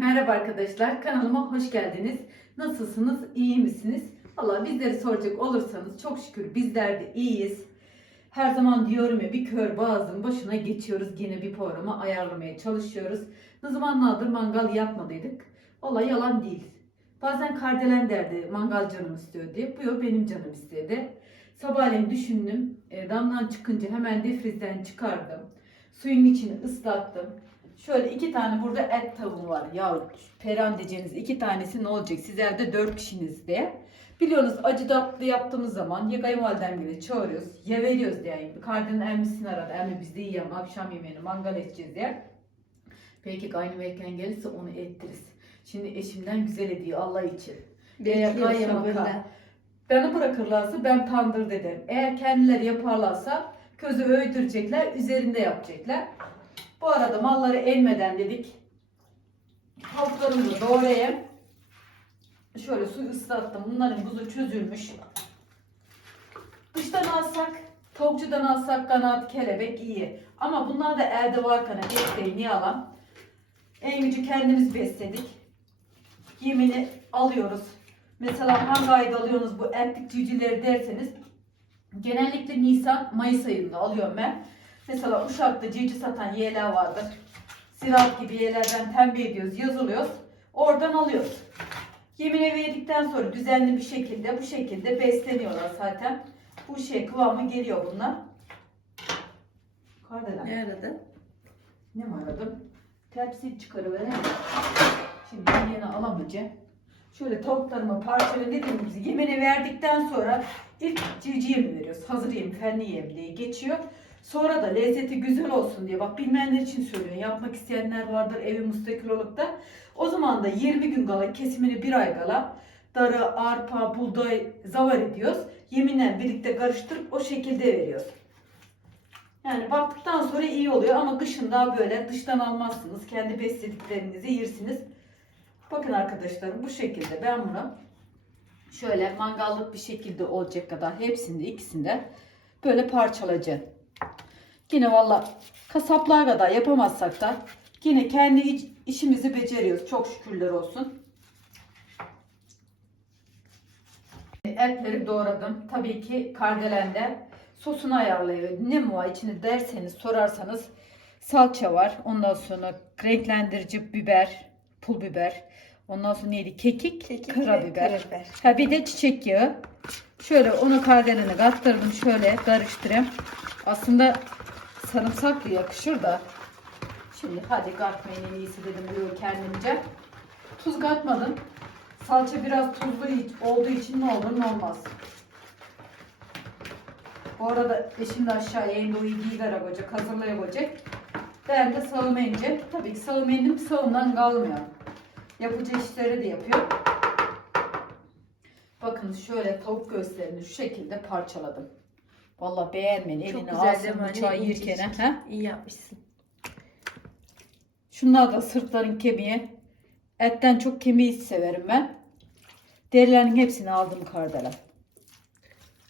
Merhaba arkadaşlar, kanalıma hoş geldiniz. Nasılsınız, iyi misiniz? Valla bizleri soracak olursanız çok şükür bizler de iyiyiz. Her zaman diyorum ya bir kör boğazın başına geçiyoruz. Yine bir programa ayarlamaya çalışıyoruz. Ne zamanlardır mangal yapmadıydık. Valla yalan değil. Bazen kardelen derdi mangal canım istiyor diye. Bu yıl benim canım istedi. Sabahleyin düşündüm. E, damdan çıkınca hemen defrizden çıkardım. Suyun içini ıslattım. Şöyle iki tane burada et tavuğu var. Ya Perihan diyeceğiniz iki tanesi ne olacak? Siz evde dört kişiniz diye. Biliyorsunuz acı tatlı yaptığımız zaman ya kayınvalidem gibi çağırıyoruz ya veriyoruz diye. Kardenin emmisini aradı. Emmi biz de yiyelim akşam yemeğini mangal edeceğiz diye. Belki kaynıverken gelirse onu ettiririz. Şimdi eşimden güzel ediyor Allah için. Kaynamaka sabırla. beni bırakırlarsa ben tandır dedim. Eğer kendileri yaparlarsa közü öğütürecekler, üzerinde yapacaklar. Bu arada malları elmeden dedik. Tavuklarımızı doğrayayım. Şöyle su ıslattım. Bunların buzu çözülmüş. Dıştan alsak, tavukçudan alsak kanat, kelebek iyi. Ama bunlar da elde var kana desteğini alan. En gücü kendimiz besledik. Yemini alıyoruz. Mesela hangi ayda alıyorsunuz bu etlik civcivleri derseniz genellikle Nisan, Mayıs ayında alıyorum ben. Mesela Uşak'ta civciv satan yeğler vardır. Ziraat gibi yerlerden tembih ediyoruz, yazılıyoruz. Oradan alıyoruz. Yemine verdikten sonra düzenli bir şekilde bu şekilde besleniyorlar zaten. Bu şey kıvamı geliyor bunlar. Kardelen. Ne aradın? Ne mi aradım? Tepsiyi çıkarıvereyim. Şimdi yine alamayacağım. Şöyle tavuklarımı parçalayın dediğim gibi yemini verdikten sonra ilk civciv yemi veriyoruz. Hazır yem, fenli yem diye geçiyor. Sonra da lezzeti güzel olsun diye bak bilmeyenler için söylüyorum. Yapmak isteyenler vardır evi müstakil olup da. O zaman da 20 gün kala kesimini bir ay kala darı, arpa, buğday, zavar ediyoruz. Yeminle birlikte karıştırıp o şekilde veriyoruz. Yani baktıktan sonra iyi oluyor ama kışın daha böyle dıştan almazsınız. Kendi beslediklerinizi yersiniz. Bakın arkadaşlarım bu şekilde ben bunu şöyle mangallık bir şekilde olacak kadar hepsinde ikisinde böyle parçalayacağım. Yine valla kasaplar kadar yapamazsak da yine kendi işimizi beceriyoruz. Çok şükürler olsun. Etleri doğradım. Tabii ki kardelende sosunu ayarlayıyorum. Ne mi var içinde derseniz sorarsanız salça var. Ondan sonra renklendirici biber, pul biber. Ondan sonra neydi? Kekik, Kekik karabiber. karabiber. Ha bir de çiçek yağı. Şöyle onu kardelene kattırdım. Şöyle karıştırayım. Aslında sarımsaklı yakışır da. Şimdi hadi katmayın en iyisi dedim diyor kendimce. Tuz katmadım. Salça biraz tuzlu olduğu için ne olur ne olmaz. Bu arada eşim de aşağıya indi o ilgiyi garabacak, hazırlayacak. Ben de ince. Tabii ki indim sağımdan kalmıyor. Yapacağı işleri de yapıyor. Bakın şöyle tavuk göğüslerini şu şekilde parçaladım. Vallahi beğenmeyin. Çok Eline güzel değil alsın mi? bıçağı incecik. Ha? İyi yapmışsın. Şunlar da sırtların kemiği. Etten çok kemiği severim ben. Derilerin hepsini aldım kardelen.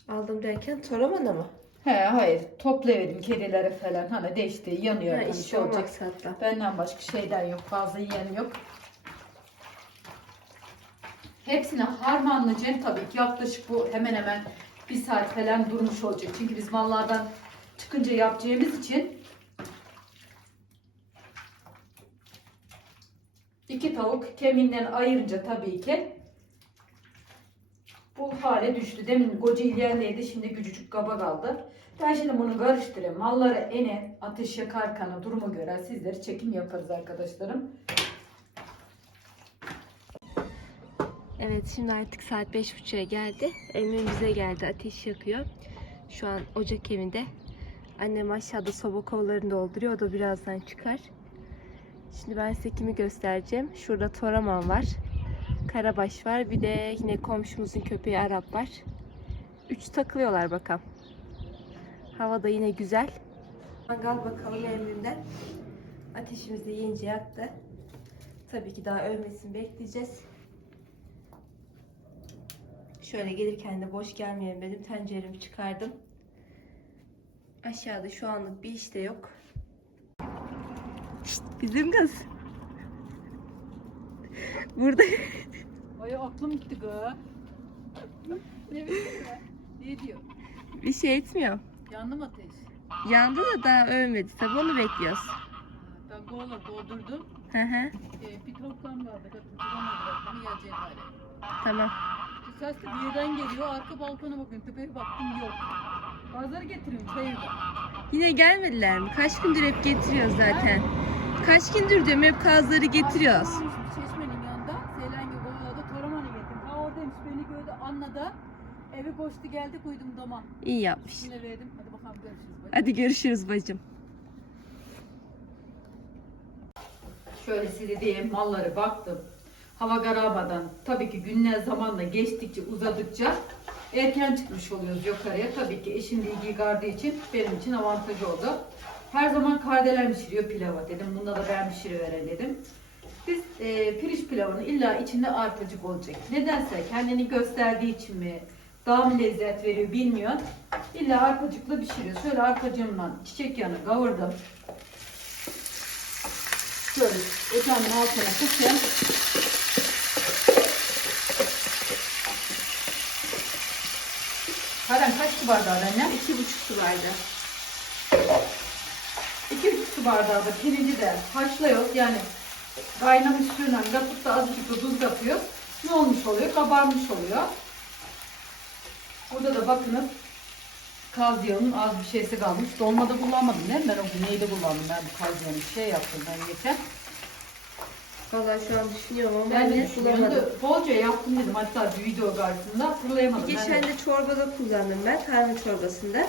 Aldım derken toramana mı? He hayır toplayabildim kedilere falan. Hani değişti yanıyor. Ha, hani işte şey o olacak. maksatla. Benden başka şeyden yok. Fazla yiyen yok. Hepsini harmanlayacağım. Tabii ki yaklaşık bu hemen hemen bir saat falan durmuş olacak. Çünkü biz mallardan çıkınca yapacağımız için iki tavuk kemiğinden ayırınca tabii ki bu hale düştü. Demin koca ilerleydi. Şimdi küçücük kaba kaldı. Ben şimdi bunu karıştırayım. Malları ene ateş yakarken durumu göre sizleri çekim yaparız arkadaşlarım. Evet şimdi artık saat 5.30'a geldi. Emre bize geldi ateş yakıyor. Şu an ocak evinde. Annem aşağıda soba kovalarını dolduruyor. O da birazdan çıkar. Şimdi ben size kimi göstereceğim. Şurada Toraman var. Karabaş var. Bir de yine komşumuzun köpeği Arap var. Üç takılıyorlar bakalım. Hava da yine güzel. Mangal bakalım Emre'den. Ateşimiz de yenice yaktı. Tabii ki daha ölmesini bekleyeceğiz. Şöyle gelirken de boş gelmeyelim dedim. Tenceremi çıkardım. Aşağıda şu anlık bir iş de yok. Şşt, bizim kız. Burada Ay aklım gitti gı. ne bileyim ben. Ne diyor? bir şey etmiyor. Yandı mı ateş? Yandı da daha ölmedi. Tabii onu bekliyoruz. Ben kola doldurdum. Hı hı. Ee, bir toplam vardı. Baktım gelecek hali. Tamam. Ses de bir yerden geliyor. Arka balkona bakıyorum. Tepeye baktım yok. Bazıları getiriyorum çayırda. Yine gelmediler mi? Kaç gündür hep getiriyoruz zaten. Kaç gündür diyorum hep kazları getiriyoruz. Çeşmenin yanında. Seylengi Bolu'da Toraman'ı getirdim. Ha oradaymış beni gördü anladı. Evi koştu geldi koydum dama. İyi yapmış. Yine verdim. Hadi bakalım görüşürüz. Bacım. Hadi görüşürüz bacım. Şöyle size diyeyim malları baktım. Hava kararmadan tabii ki günler zamanla geçtikçe uzadıkça erken çıkmış oluyoruz yukarıya. Tabii ki eşim de ilgi gardığı için benim için avantaj oldu. Her zaman kardeler pişiriyor pilava dedim. Bunda da ben pişirivereyim dedim. Biz e, pirinç pilavının illa içinde arpacık olacak. Nedense kendini gösterdiği için mi daha mı lezzet veriyor bilmiyorum. İlla arpacıkla pişiriyor. Şöyle arpacığımla çiçek yanı kavurdum. Şöyle ekranın altına kısayım. Karen kaç su bardağı annem? İki buçuk su bardağı. İki buçuk su bardağı da pirinci de haşlıyoruz. Yani kaynamış suyla katıp da azıcık da tuz katıyoruz. Ne olmuş oluyor? Kabarmış oluyor. Burada da bakınız kaz yağının az bir şeysi kalmış. Dolmada kullanmadım değil mi? Ben o gün neyde kullandım ben bu kaz yağını. Şey yaptım ben geçen. Vallahi şu an düşünüyorum ama Ben de ben bulamadım. Bolca yaptım dedim hatta bir video karşısında hatırlayamadım. Ben Geçen de de çorbada kullandım ben. Karnı çorbasında.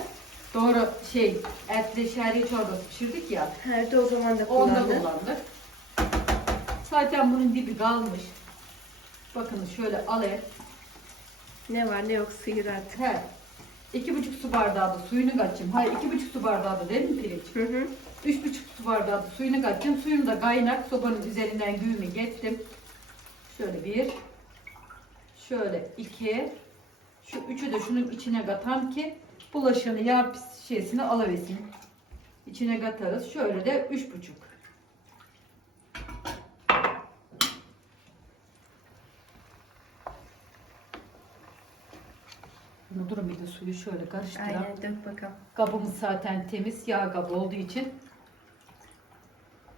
Doğru şey etli şehriye çorbası pişirdik ya. Her de o zaman da Onda kullandım. kullandık. Zaten bunun dibi kalmış. Bakın şöyle alayım. Ne var ne yok sıyır artık. He. İki buçuk su bardağı da suyunu kaçayım. Hayır iki buçuk su bardağı da değil mi pirinç? Hı hı. Üç buçuk su bardağı da suyunu kaçayım. Suyunu da kaynak sobanın üzerinden güğümü geçtim. Şöyle bir. Şöyle iki. Şu üçü de şunun içine katam ki bulaşığını yağ şeysini alıversin. İçine katarız. Şöyle de üç buçuk. Bunu durun bir de suyu şöyle karıştıralım. Aynen dök bakalım. Kabımız zaten temiz yağ kabı olduğu için.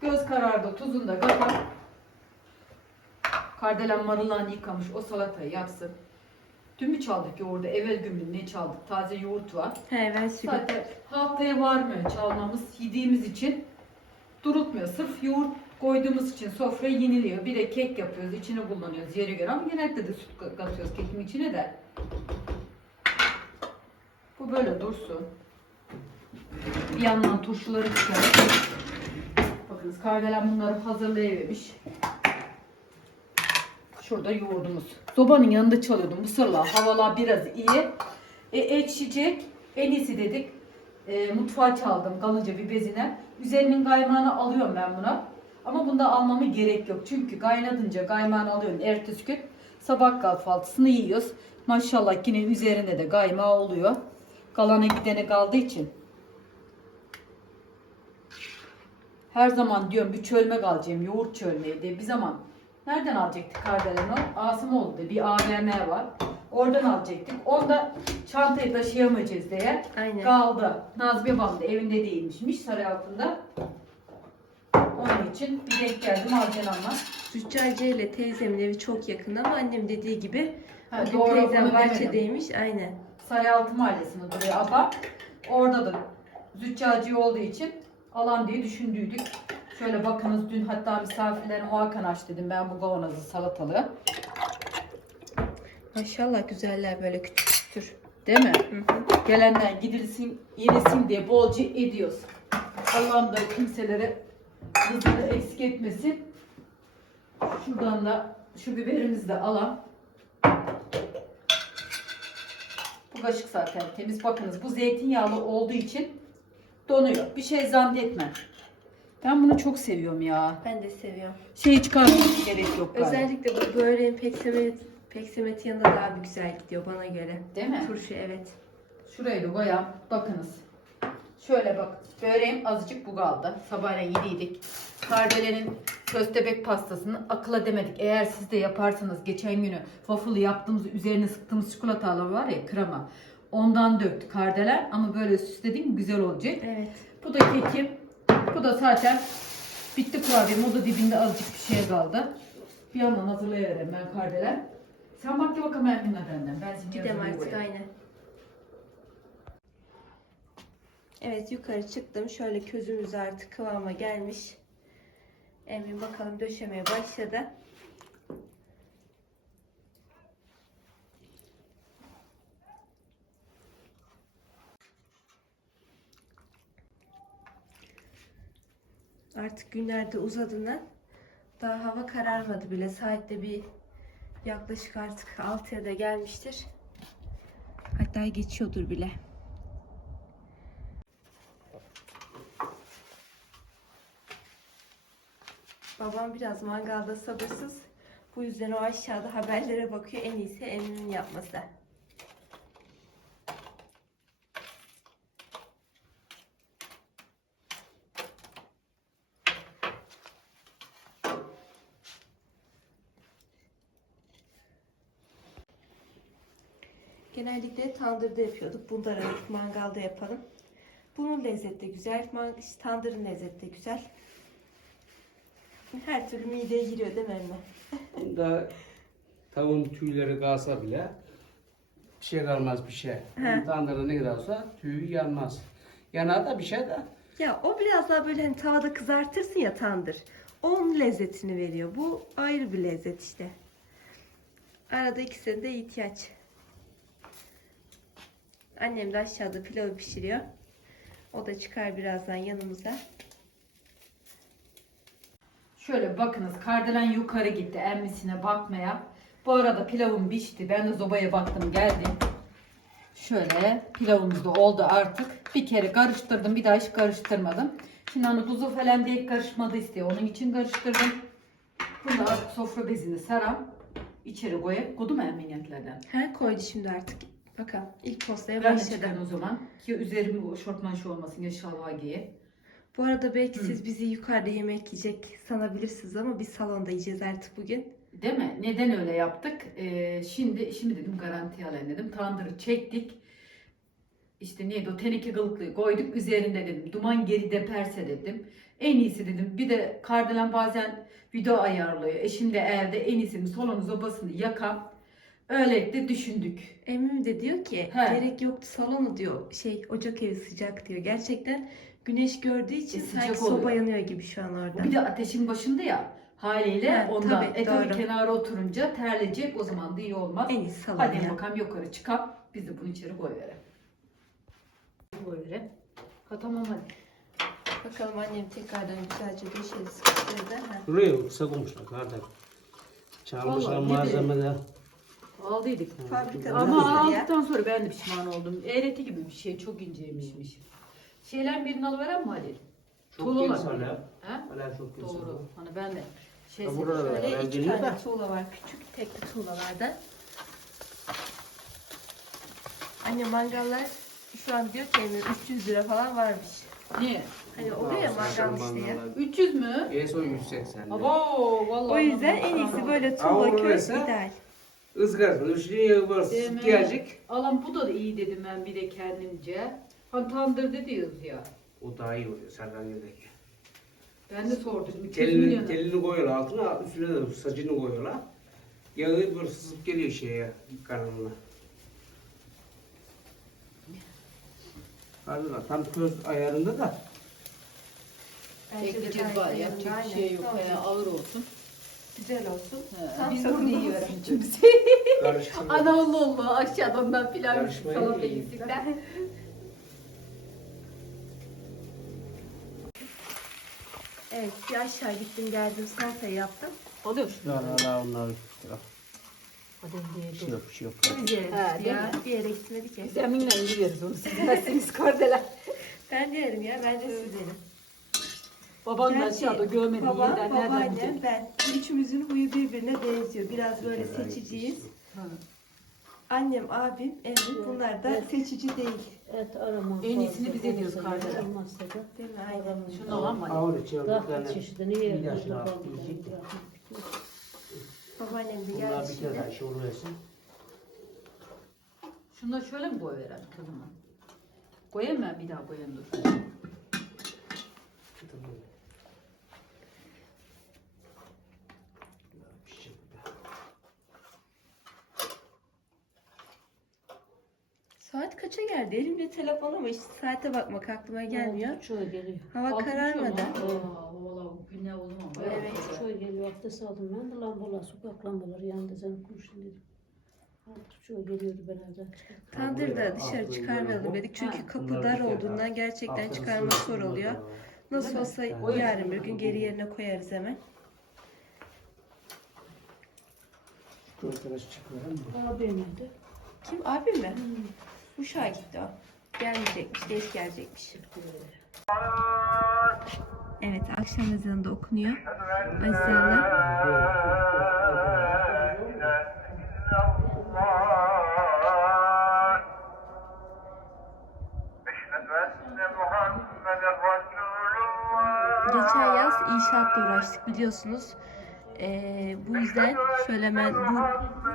Göz karardı tuzunu da kapat. Kardelen marullarını yıkamış o salatayı yapsın. Dün mü çaldık yoğurdu? Evvel gün mü ne çaldık? Taze yoğurt var. He ben sürüyorum. Zaten haftaya varmıyor çalmamız. Yediğimiz için durutmuyor. Sırf yoğurt koyduğumuz için sofra yeniliyor. Bir de kek yapıyoruz. içine kullanıyoruz yere göre ama genellikle de süt katıyoruz kekin içine de. Bu böyle dursun. Bir yandan turşuları çıkaralım. Bakınız kardelen bunları hazırlayıvermiş. Şurada yoğurdumuz. Sobanın yanında çalıyordum. Mısırla havalar biraz iyi. E, ekşiyecek. En iyisi dedik. E, mutfağa çaldım kalınca bir bezine. Üzerinin kaymağını alıyorum ben buna. Ama bunda almama gerek yok. Çünkü kaynatınca kaymağını alıyorum. Ertesi gün sabah kahvaltısını yiyoruz. Maşallah yine üzerinde de kaymağı oluyor. Kalana gidene kaldığı için. Her zaman diyorum bir çölme alacağım. Yoğurt çölmeyi diye. Bir zaman nereden alacaktık Kardelen'i? Asımoğlu'da bir AVM var. Oradan alacaktık. Onda çantayı taşıyamayacağız diye Aynen. kaldı. Nazmi babam da evinde değilmişmiş sarı altında. Onun için bir denk geldim alacaksın ama. Züccaciye ile teyzemin evi çok yakın ama annem dediği gibi Ha, o gün doğru, teyzem bunu bahçedeymiş. Aynen. Sarıyaltı mahallesinde duruyor abla. Orada da züccaci olduğu için alan diye düşündüydük. Şöyle bakınız dün hatta misafirlerim o Hakan aç dedim ben bu kavanozu salatalığı. Maşallah güzeller böyle küçük küçük. Değil mi? Hı hı. Gelenler gidilsin, yenilsin diye bolca ediyoruz. Allah'ım da kimselere rızkını eksik etmesin. Şuradan da şu biberimizi de alalım. Bu kaşık zaten temiz. Bakınız bu zeytinyağlı olduğu için donuyor. Bir şey zannetme. Ben bunu çok seviyorum ya. Ben de seviyorum. Şey çıkarmaya gerek yok galiba. Özellikle bu böreğin peksemet, peksemeti yanında daha bir güzel gidiyor bana göre. Değil mi? Turşu evet. Şurayı da koyalım. Bakınız. Şöyle bak böreğim azıcık bu kaldı. Sabahleyin yediydik. Kardelenin köstebek pastasını akıla demedik. Eğer siz de yaparsanız geçen günü waffle yaptığımız üzerine sıktığımız çikolatalı var ya krema. Ondan döktük kardelen ama böyle süslediğim güzel olacak. Evet. Bu da kekim. Bu da zaten bitti kurabiyem. O da dibinde azıcık bir şey kaldı. Bir yandan hazırlayıverem ben kardelen. Sen bak ki bakalım Ermin'le benden. Ben seni yazılayım artık aynen. Evet yukarı çıktım. Şöyle közümüz artık kıvama gelmiş. Emin bakalım döşemeye başladı. Artık günlerde uzadığından daha hava kararmadı bile. Saatte bir yaklaşık artık 6'ya da gelmiştir. Hatta geçiyordur bile. Babam biraz mangalda sabırsız. Bu yüzden o aşağıda haberlere bakıyor. En iyisi Emin'in yapması. Genellikle tandırda yapıyorduk. Bunları artık mangalda yapalım. Bunun lezzeti güzel. Tandırın lezzeti güzel. Her türlü mideye giriyor değil mi Emre? Bunda tavuğun tüyleri kalsa bile bir şey kalmaz bir şey. He. Tandırda ne kadar olsa tüyü yanmaz. Yanar da bir şey de. Ya o biraz daha böyle hani tavada kızartırsın ya tandır. Onun lezzetini veriyor. Bu ayrı bir lezzet işte. Arada ikisine de ihtiyaç. Annem de aşağıda pilavı pişiriyor. O da çıkar birazdan yanımıza. Şöyle bakınız kardelen yukarı gitti emmisine bakmaya. Bu arada pilavım pişti. Ben de zobaya baktım geldim. Şöyle pilavımız da oldu artık. Bir kere karıştırdım bir daha hiç karıştırmadım. Şimdi hani tuzu falan diye karışmadı istiyor. Onun için karıştırdım. Bunu da artık sofra bezini saram. içeri koyup koydum emniyetlerden. He koydu şimdi artık. Bakalım ilk postaya Ben de o zaman. Ki üzerime o şortman şu olmasın ya şalvar giye. Bu arada belki Hı. siz bizi yukarıda yemek yiyecek sanabilirsiniz ama biz salonda yiyeceğiz artık bugün. Değil mi? Neden öyle yaptık? Ee, şimdi şimdi dedim garanti alayım dedim. Tandırı çektik. İşte neydi o teneke kılıklıyı koyduk üzerinde dedim. Duman geri deperse dedim. En iyisi dedim. Bir de kardelen bazen video ayarlıyor. Eşim de evde en iyisi mi salonun sobasını yakan. Öyle de düşündük. Emmim de diyor ki He. gerek yoktu salonu diyor şey ocak evi sıcak diyor. Gerçekten güneş gördüğü için E, sıcak sanki soba oluyor. yanıyor gibi şu an orada. Bir de ateşin başında ya haliyle He, ondan. tabii, e tabii doğru. kenara oturunca terleyecek o zaman da iyi olmaz. En iyisi salon Hadi ya. bakalım yukarı çıkalım. Biz de bunu içeri koyuverelim. Koyuverelim. Ha tamam hadi. Bakalım annem tekrardan güzelce döşedi sıkıştırdı. Ha. Duruyor kısa koymuşlar kardeş. Çalmışlar Vallahi ne malzeme de. Aldıydık. Fabrikada Ama hazır ya. aldıktan sonra ben de pişman oldum. Eğreti gibi bir şey. Çok inceymişmiş. Şeyler birini alıveren mi Halil? Çok Tuğlalar. genç hala. Ha? Hala çok genç Doğru. hala. Hani ben de şey Ha, burada da var. Şöyle Ben iki tane da. tuğla var küçük tekli tuğlalardan. Anne mangallar şu an diyor ki Emir 300 lira falan varmış. Niye? Hani oluyor ya mangal işte ya. 300 mü? En son 180 lira. Abo vallahi. O yüzden en iyisi böyle tuğla Avru köy ideal. Izgarasın. Üçlü yağı var. Değil mi? Gelecek. Alan bu da iyi dedim ben bir de kendimce. Hani tandır diyoruz ya. O daha iyi oluyor Sardalya'daki. Ben de sordum. 200 Telini, telini koyuyorlar altına, üstüne de sacını koyuyorlar. Yağı böyle sızıp geliyor şeye, karnına. Karnına tam köz ayarında da. Gayet var yapacak bir şey yok. Tamam. Bayağı ağır olsun. Güzel olsun. Tam Biz olsun. yiyoruz çünkü. Karıştırma. Ana oldu oldu aşağıdan ben pilav Karışmayı salata iyi. yesikten. Evet bir aşağı gittim geldim salatayı yaptım. Olur. La la la onlar. Hadi Bir şey yok, bir şey yok. Biz yere Ha, düştü değil ya. Bir yere gitmedik ya. Biz Emin'le yiyoruz onu. Siz yersiniz kardeler. Ben yerim ya ben de siz yerim. Baban da Gerçi aşağıda görmedi. Baba, yeniden nereden babaannem, bilecek? ben. Üçümüzün huyu birbirine benziyor. Biraz böyle seçiciyiz. Ha. Annem, abim, Emre bunlar da seçici değil. Et arama. En iyisini biz ediyoruz kardeşim. Olmazsa da Değil mi? Aynen. Şunu alan var. Ağır daha aldıklarını çeşidini yer. bir yaşına alıp yiyecek de. Babaannem de Bunlar geldi bir kere şimdi. daha şey. Şunu da şöyle mi koyuverem kızıma? Koyayım mı? Bir daha koyayım dur. Saat kaça geldi? Elimde telefon ama hiç saate bakmak aklıma gelmiyor. Çoğu geliyor. Hava Altı mu? Aa, valla bu gün ne o zaman? bayağı Evet. Çoğu geliyor. Abdest aldım ben de lambalar, sokak lambaları yandı. Sen kurşun dedim. Çoğu geliyordu beraber. Tandır da dışarı çıkarmayalım dedik. Çünkü kapı dar olduğundan gerçekten çıkarmak zor oluyor. Nasıl olsa yarın bir gün geri yerine koyarız hemen. Çocuklara çıkıyorum mu? Abim neydi? Kim? Abim mi? Uşağa gitti o. Gelmeyecekmiş, geç gelecekmiş. Evet, akşam ezanı da okunuyor. Aziz Geçen yaz inşaatla uğraştık biliyorsunuz. Ee, bu yüzden şöyle hemen bu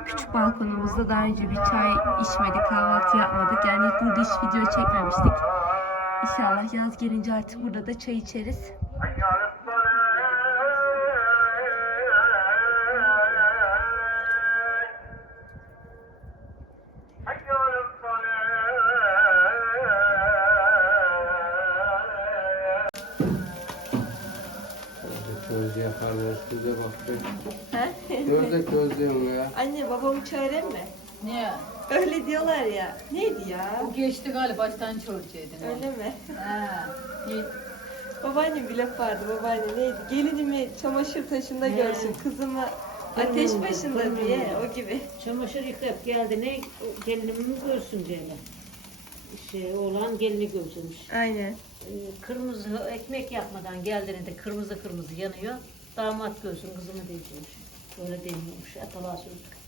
küçük balkonumuzda daha önce bir çay içmedik, kahvaltı yapmadık. Yani burada hiç video çekmemiştik. İnşallah yaz gelince artık burada da çay içeriz. Diyorlar ya. Neydi ya? O geçti galiba baştan çoğurcaydın. Öyle mi? Ha. Babaannem bir laf vardı babaanne neydi? Gelinimi çamaşır taşında görsün, kızımı ateş başında diye o gibi. Çamaşır yıkayıp geldi. Ne gelinimi mi görsün diye. Şey, oğlan gelini görsünmüş. Aynen. Ee, kırmızı ekmek yapmadan geldiğinde kırmızı kırmızı yanıyor. Damat görsün kızımı diyecekmiş. Böyle deniyormuş atalar sözlük.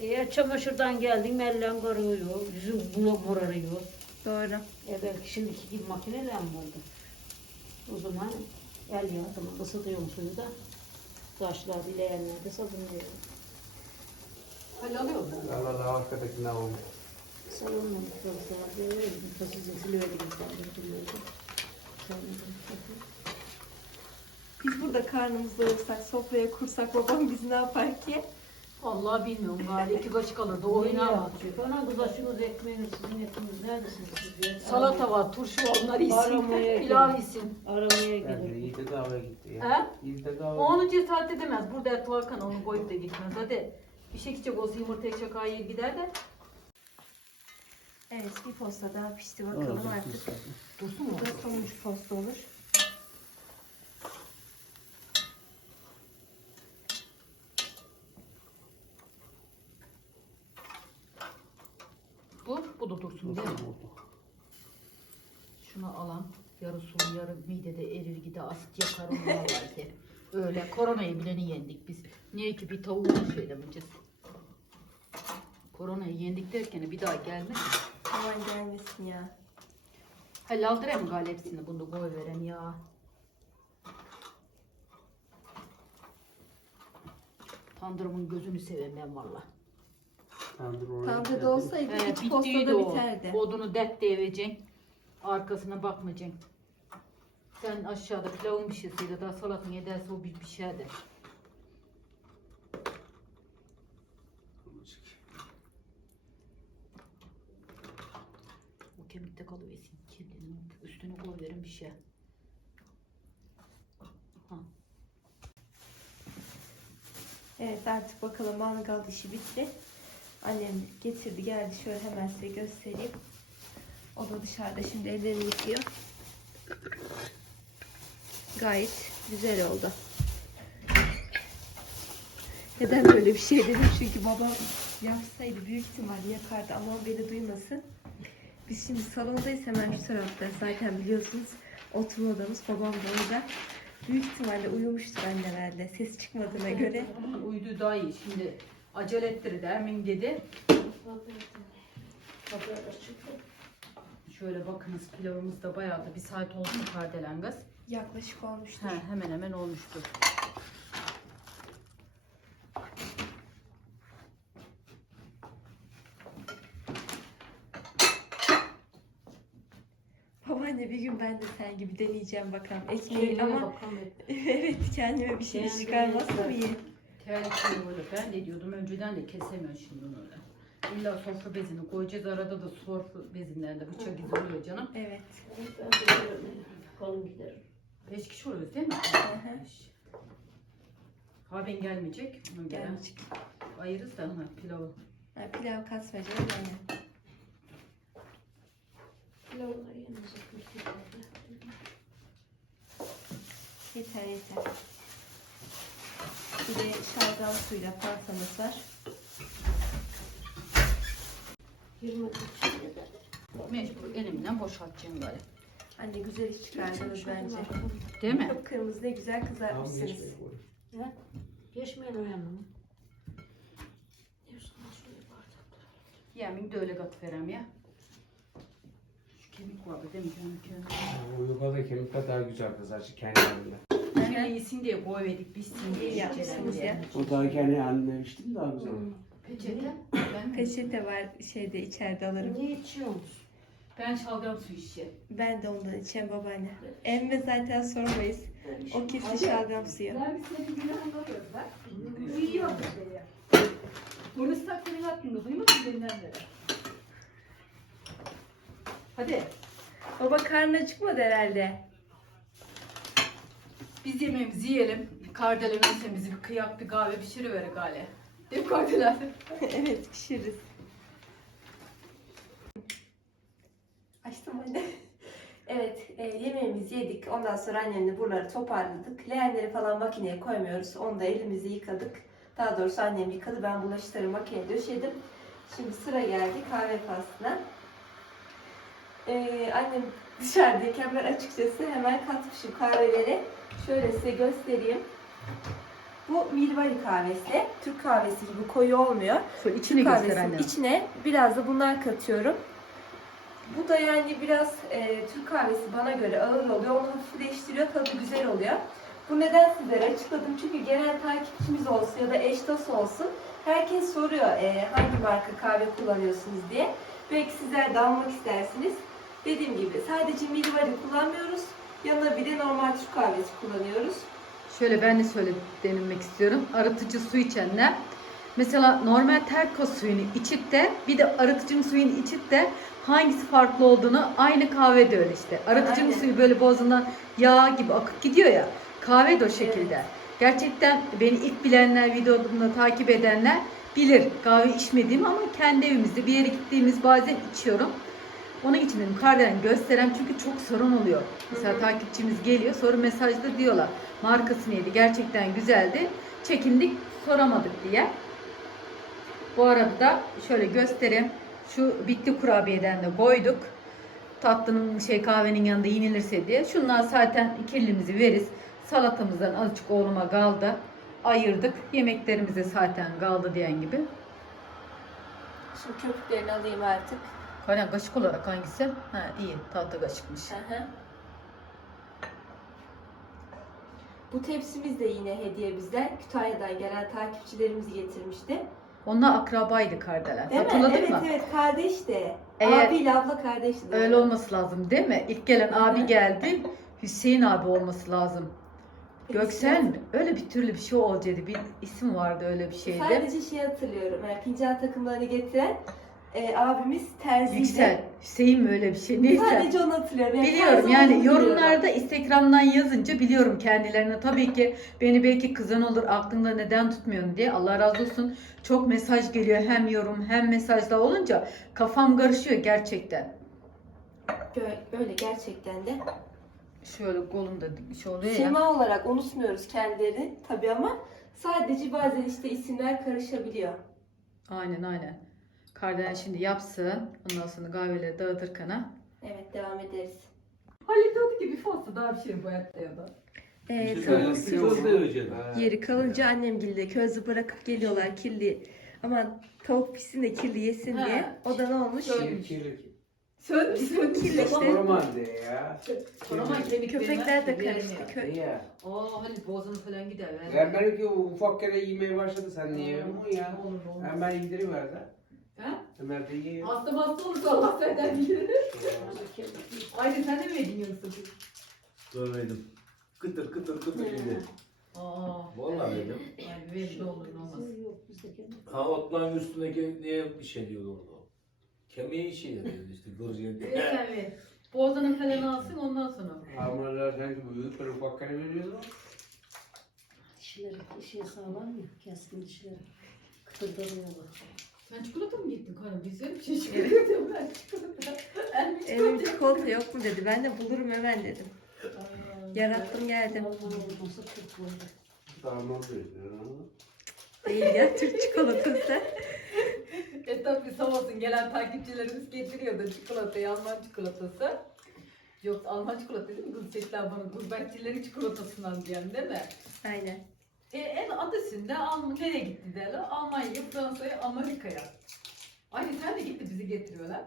Eğer çamaşırdan geldin ellen karıyor, yüzün buna morarıyor. Doğru. Ya belki şimdiki gibi makineler mi vardı? O zaman el yardımı ısıtıyorum suyu da. Taşlar dileyenler de sabunluyor. Hadi alıyor mu? Allah Allah arkadaki ne olmuş? Salonla mutfaklar böyle siliyor gibi kaldırdım Biz burada karnımızı doyursak, sofraya kursak babam biz ne yapar ki? Vallahi bilmiyorum galiba iki kaşık alırdı oynamaz. Bana kızaşınız ekmeğiniz sizin etiniz neredesiniz siz diye. Salata var, turşu var, onlar yesin. Aramaya Pilav yesin. Aramaya Yani gelir. iyi tedavi gitti ya. He? İyi tedavi Onu cesaret edemez. Burada et varken onu koyup da gitmez. Hadi bir şey gidecek olsa yumurtayı çakar yer gider de. Evet bir posta daha pişti bakalım artık. Dursun mu? Bu da sonuncu posta olur. Bu, bu da dursun değil mi? Şunu alan yarı sulu yarı midede erir gider asit yakar onu belki. Öyle koronayı bileni yendik biz. Niye ki bir tavuğu şey demeyeceğiz. Koronayı yendik derken bir daha gelmez. Aman gelmesin ya. Halil aldırayım galiba hepsini bunu koy verem ya. Tandırımın gözünü seveyim ben valla. Tandır oraya Tandırda giderdi. olsaydı Ee, bittiydi postada o. biterdi. Odunu dert deveceksin. Arkasına bakmayacaksın. Sen aşağıda pilavın bir şeysiyle daha salatın ederse o bir bir şeydir. O kemikte kalıversin. Kirlinin üstüne koy verin bir şey. Ha. Evet artık bakalım mangal işi bitti. Annem getirdi geldi şöyle hemen size göstereyim. O da dışarıda şimdi ellerini yıkıyor. Gayet güzel oldu. Neden böyle bir şey dedim? Çünkü babam yapsaydı büyük ihtimalle yakardı ama o beni duymasın. Biz şimdi salondayız hemen şu tarafta. Zaten biliyorsunuz oturma odamız. Babam da orada. Büyük ihtimalle uyumuştur annelerle ses çıkmadığına göre. Aman uyudu daha iyi. Şimdi Acele ettir Ermin dedi. Şöyle bakınız pilavımız da bayağı da bir saat oldu mu Kardelen kız? Yaklaşık olmuştur. He, hemen hemen olmuştur. Babaanne bir gün ben de sen gibi deneyeceğim bakalım. Ekmeği ama evet kendime bir şey Kendine çıkarmazsam iyi. Terlikleri böyle ben de diyordum önceden de kesemiyor şimdi onu öyle. İlla sofra bezini koyacağız arada da sofra bezinlerle bıçak izi oluyor canım. Evet. Kolum giderim. Beş kişi oluyoruz değil mi? Beş. Haben gelmeyecek. Ona göre Gelmeyecek. ayırırız da ha, pilavı. Ha, pilav kasmaca yani. Yanımıza koyuyorlar. Yeter yeter. Bir de şalgam suyuyla parsamız var. Girmedi içine de. Mecbur elimden boşaltacağım böyle. Anne güzel iş çıkardınız bence. Değil mi? Kıpkırmızı ne güzel kızartmışsınız. Ya, Geçmeyin o yanına. Yemin de öyle kat verem ya. Şu kemik var değil mi kemik? O yukarıda kemik kadar güzel kızar kendi halinde. Şimdi iyisin diye koymadık biz diye İyi yapmışsınız ya. O da kendi halinde içtim daha güzel. Peçete. Ben, Peçete var şeyde içeride alırım. Niye içiyorsunuz? Ben şalgam su içeceğim. Ben de ondan içeceğim babaanne. Emme zaten sormayız. O kesin şalgam suyu. Ben bir günahını alıyoruz bak. Uyuyor böyle ya. Bunu ıslak senin aklında duymadın benden beri. Hadi. Baba karnı acıkmadı herhalde. Biz yemeğimizi yiyelim. Kardelen ensemizi bir kıyak bir kahve pişiriver gale. Değil mi Kardelen? evet pişiririz. Açtım anne. Evet, e, yemeğimizi yedik. Ondan sonra annemle buraları toparladık. Leğenleri falan makineye koymuyoruz. Onu da elimizi yıkadık. Daha doğrusu annem yıkadı. Ben bulaşıkları makineye döşedim. Şimdi sıra geldi kahve faslına. E, annem dışarıdayken ben açıkçası hemen katmışım kahveleri. Şöyle size göstereyim. Bu Milvari kahvesi. Türk kahvesi gibi koyu olmuyor. Şöyle Türk kahvesinin içine biraz da bunlar katıyorum. Bu da yani biraz e, Türk kahvesi bana göre ağır oluyor. Onu hafifleştiriyor. Tadı güzel oluyor. Bu neden sizlere açıkladım? Çünkü genel takipçimiz olsun ya da eş dost olsun. Herkes soruyor e, hangi marka kahve kullanıyorsunuz diye. Belki sizler de almak istersiniz. Dediğim gibi sadece Milvari kullanmıyoruz. Yanına bir de normal Türk kahvesi kullanıyoruz. Şöyle ben de şöyle denilmek istiyorum. Arıtıcı su içenler mesela normal terko suyunu içip de bir de arıtıcının suyunu içip de hangisi farklı olduğunu aynı kahve de öyle işte. Arıtıcının Aynen. suyu böyle boğazından yağ gibi akıp gidiyor ya. Kahve de o şekilde. Gerçekten beni ilk bilenler, videolarımda takip edenler bilir kahve içmediğimi ama kendi evimizde bir yere gittiğimiz bazen içiyorum. Onun için dedim Kardelen gösteren çünkü çok sorun oluyor. Mesela Hı hı. takipçimiz geliyor sonra mesajda diyorlar markası neydi gerçekten güzeldi. Çekindik soramadık diye. Bu arada da şöyle göstereyim. Şu bitti kurabiyeden de koyduk. Tatlının şey kahvenin yanında yenilirse diye. Şunlar zaten kirlimizi veririz. Salatamızdan azıcık oğluma kaldı. Ayırdık. Yemeklerimize zaten kaldı diyen gibi. Şimdi köpüklerini alayım artık. Kalen kaşık olarak hangisi? Ha iyi tahta kaşıkmış. Hı hı. Bu tepsimiz de yine hediye bizden. Kütahya'dan gelen takipçilerimiz getirmişti. Onlar akrabaydı Kardelen. Değil mi? Hatırladın evet mı? evet kardeş de. Eğer- Abiyle abla kardeşti. Öyle olması lazım değil mi? İlk gelen abi geldi. Hüseyin abi olması lazım. Göksel mi? Öyle bir türlü bir şey olacaktı. Bir isim vardı öyle bir şeydi. Sadece şey hatırlıyorum. Yani fincan takımlarını getiren e, abimiz terziydi. Yüksel. Hüseyin mi öyle bir şey? Neyse. Sadece onu hatırlıyorum. Yani Biliyorum yani biliyorum. yorumlarda Instagram'dan yazınca biliyorum kendilerine. Tabii ki beni belki kızan olur aklında neden tutmuyorsun diye. Allah razı olsun. Çok mesaj geliyor hem yorum hem mesajla olunca kafam karışıyor gerçekten. Böyle, gerçekten de. Şöyle kolumda şey oluyor ya. Sima olarak unutmuyoruz kendilerini tabii ama sadece bazen işte isimler karışabiliyor. Aynen aynen. Kardelen şimdi yapsın. Ondan sonra kahveleri dağıtırken ha. Evet devam ederiz. Dedi ki bir fazla daha bir şey bu hayatta ya da. Ee, Güzel. tavuk öyle. Ha. yeri kalınca annem gilde közü bırakıp geliyorlar kirli. Ama tavuk pişsin de kirli yesin Ha. diye. O da ne olmuş? Kirli, kirli. Söndü söndü. Kirli işte. De ya. Koraman kemik Köpekler de karıştı. Kö- hani boğazını falan gider. Ya belki o ufak kere yemeye başladı sen niye yemiyorsun ya? Olur olmaz. Hemen? Ömer de yiyor. Hasta hasta olursa Allah senden bilir. Aydın sen de mi yedin yoksa? Görmedim. Kıtır kıtır kıtır yedi. Aa. Vallahi yedim. Yani ne olur ne olmaz. Yok. Ha otların üstündeki neye bir şey diyordu orada? Kemiği şey diyordu işte kırıcı diye. Yani boğazını falan alsın ondan sonra. Hamurlar sanki büyük bir ufak kere veriyordu. Dişleri şey sağlam ya. Keskin dişleri. Kıpırdanıyorlar. Sen çikolata mı gittin karım? Biz bir şey çıkarıyordum ben çikolata. El mi Evim çikolata? çikolata yok mu dedi. Ben de bulurum hemen dedim. Aa, Yarattım geldim. Alman olmasa Türk. Değil ya Türk çikolatası. E tabi sağ olsun gelen takipçilerimiz getiriyordu çikolatayı, Alman çikolatası. Yok Alman çikolata değil mi? Kız bana gurbetçilerin çikolatasından diyen değil mi? Aynen. E, en adısında Alman nereye gitti derler? Almanya'ya, Fransa'ya, Amerika'ya. Aynı sen de gitti bizi getiriyorlar.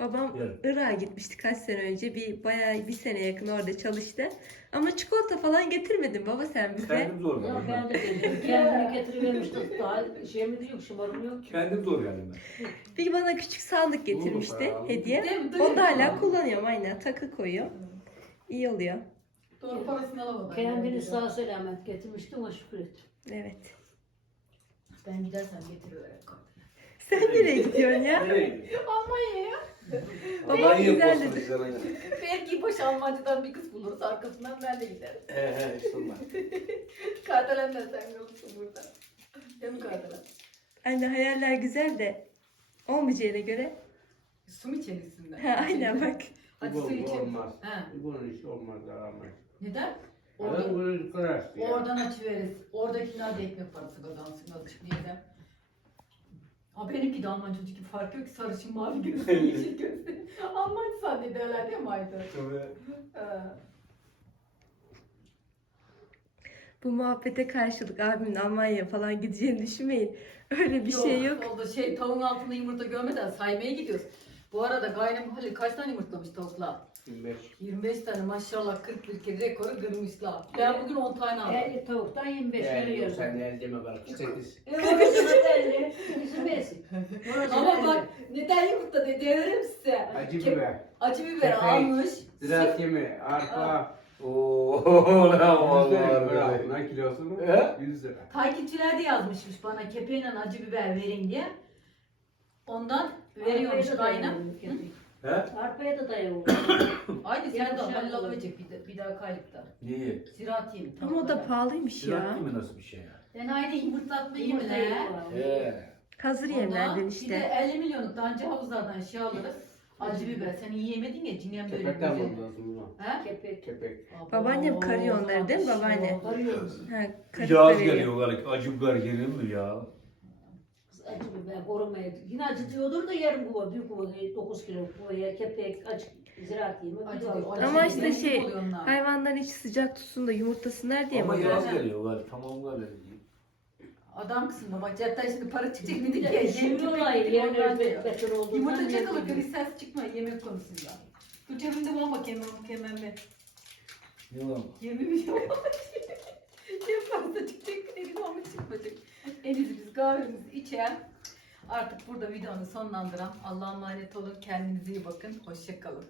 Babam Evet. Irak'a gitmişti kaç sene önce. Bir bayağı bir sene yakın orada çalıştı. Ama çikolata falan getirmedin baba sen bize. Kendim zor Ya ben de dedim. Kendini getirivermiş daha şey mi yok şımarım yok. Kendim zor geldim ben. Bir bana küçük sandık getirmişti Oğlum, hediye. Değil mi? Onu da hala kullanıyorum aynen. Takı koyuyor. İyi oluyor. Doğru parasını alamadım. Kendini sağ selamet getirmişti ama şükür et. Evet. Ben hep kartı. Sen nereye gidiyorsun ya? Almanya'ya. Babam Niye güzel dedi. Belki boş Almancıdan bir kız buluruz. Arkasından ben de giderim. He he işte onlar. Kardelen de sen yolcusun burada. Değil mi Kardelen? Anne hayaller güzel de olmayacağına göre. Su mu içerisinde? Ha, aynen bak. Hadi Bu- su bu içelim. olmaz. Ha. Bunun işi olmaz aramaz. Neden? Orada, oradan açıveririz. Oradakiler de ekmek parası kazansın azıcık yerden. Ha benimki de Alman çocuk gibi fark yok ki sarışın mavi gözlü yeşil gözlü. Alman zannederler değil mi Aydın? Ha. Bu muhabbete karşılık abimin Almanya'ya falan gideceğini düşünmeyin. Öyle bir şey yok. Oldu şey tavuğun altında yumurta görmeden saymaya gidiyoruz. Bu arada kaynım Halil kaç tane yumurtlamış tavuklar? 25. 25 tane maşallah 41 kere rekoru kırmışlar. Ben bugün 10 tane aldım. 50 tavuktan 25 Yani yiyorsun. sen el deme bak. 8. Orasına 50, bizim besin. Ama bak neden yumurta dedi derim size. Acı Ke- biber. Acı biber Kepek. almış. Ziraat yemi. Arpa. Ooo ne Yüz lira vallahi. buna kilosunu. He? 100 lira. Takipçiler de yazmışmış bana kepeğiyle acı biber verin diye. Ondan veriyormuş kaynım. He? Arpaya da dayanıyor. Haydi sen de Yanlış Halil yapmadım. alıverecek bir, de, bir daha kayıpta. Niye? Ziraat yemi. Ama o da pahalıymış Silah ya. mi nasıl bir şey ya? Ben aynı yumurtlatma Yumurta yemle. He. Hazır yemlerden Bir de işte. 50 milyonluk daha önce havuzlardan şey alırız. Acı biber. Sen iyi yemedin ya cingen böyle Kepekten güzel. mi lazım bunu? He? Kepek. Kepek. Babaannem karıyor onları değil mi babaanne? Arıyor musun? Ha, karıp veriyor. geliyor galiba. Acı biber gelir mi ya? Acı biber korumaya. Yine acı diyordur da yarım kuva, büyük kuva, 9 kilo kuvaya kepek, acı ziraat yemi. Acı bir diyor, Ama işte şey. Hayvanlar hiç sıcak tutsun da yumurtasınlar diye Ama mi? yaz Babaanne. geliyor galiba. Tamam galiba. Adam kısım baba cepten şimdi para çıkacak mı Bir diye. de Yem- seviyorlar kepek yerleri ondan diyor. be- beter olduğundan. Yumurta çakalı geliyor. bir ses çıkma yemek konusunda. Bu cebimde bomba kemem kememle. Ne lan? 20 milyon. Çok fazla çıkacak dedim ama çıkmadık. Biz kahvemizi içelim. Artık burada videonu sonlandıran. Allah'a emanet olun. Kendinize iyi bakın. Hoşçakalın.